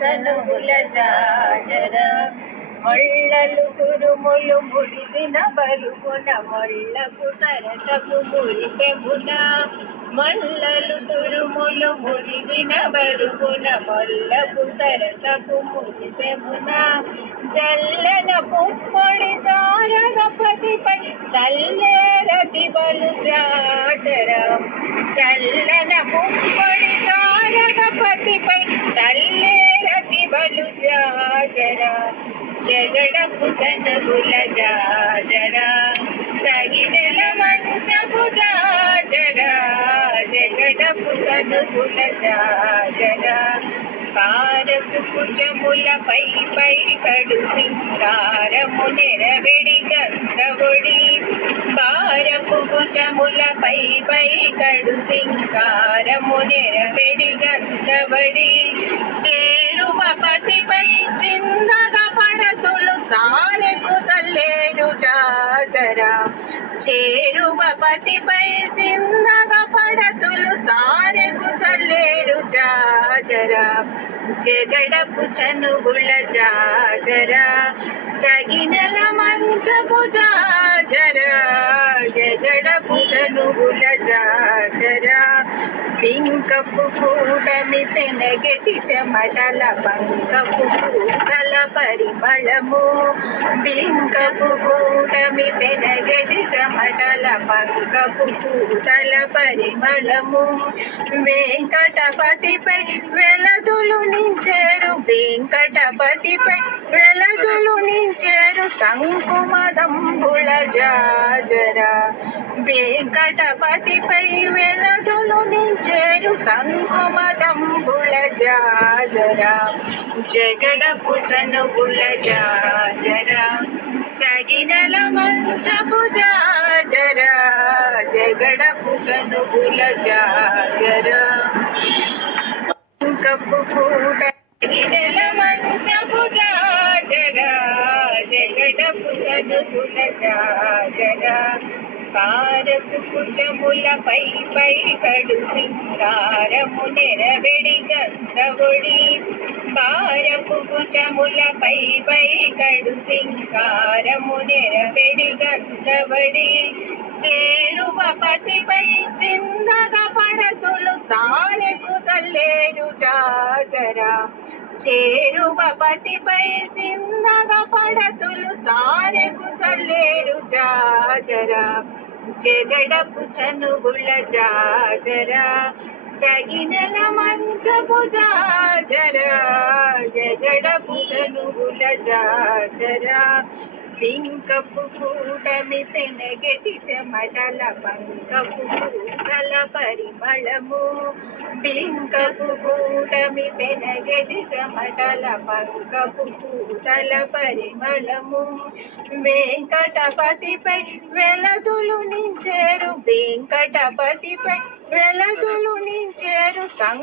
చనువుల జాజర. మొళ్ళలు కురుములు ముడిచిన బరుపున మొళ్ళకు సరసపు మురిపెమున. మొల్లలు తురుములు ముడిచిన బరుపున మొల్లపు సరసపు మురిపెమున. జల్లన పుప్పొడి జారగపతిపై చల్లేరతి బలు చాచర చల్లన పుప్పొడి జారగపతిపై చల్లేరతి బలు జగడపు జనబుల జాజరా. సగినెల మంచపు జాజరా జగడపు జనబుల జాజరా. కారపు కుజముల పై పై కడు సింగారము నెరవెడి గంధవుడి కారపు కుజముల పై పై కడు సింగారము నెరవెడి గంధవడి చేరువ పతిపై చిన్నగా పడతులు సారెకు చల్లేరు జాజరా చేరువ పతిపై చిన్నగా పడతులు సారె లేరు జాజరా జగడపు చనుగుల జాజరా. సగినల మంచపు జాజరా జగడపు చనుగుల జాజరా. పింకపు కూటమి పెనగటి చెమటల పంకపు పూతల పరిమళము. బింకపు కూటమి పెనగటి చెమటల పంకపు పూతల పరిమళము. వెంకటపతిపై వెలదులు నించేరు వెంకటపతిపై వెలదులు నించేరు శంకుమదంబుల జాజరా. వెంకటపతిపై వెలదులు నించేరు శంకుమదంబుల జాజరా జగడపు చనుగుల జాజరా సగినల మంచపు జాజరా జగడపు చనుగుల జాజరా కప్పు కూడా గిడల మంచపు జాజరా జగడపు చనుగుల జాజరా కారపు పై పై కడు సింగారము నెరవెడి గంధవుడి. కారపు కుచముల పై పై కడు సింగారము నెరవెడి గంధవడి. చేరువ పతిపై చిన్నగా సారెకు చల్లేరు జాజరా. చేరు పతిపై చిన్నగా పడతులు సారెకు చల్లేరు జాజరా. జగడపు చనుగుల జాజరా. సగినల మంచపు జాజరా. జగడపు చనుగుల జాజరా. పింకపు కూటమి పెనగెటి చెమటల పంకపు పూతల పరిమళము. బింకపు కూటమి పెనగెటి చెమటల పంకపు పూతల పరిమళము. వెంకటపతిపై వెలదులు నించేరు వెంకటపతిపై వెలదులు నించేరు సం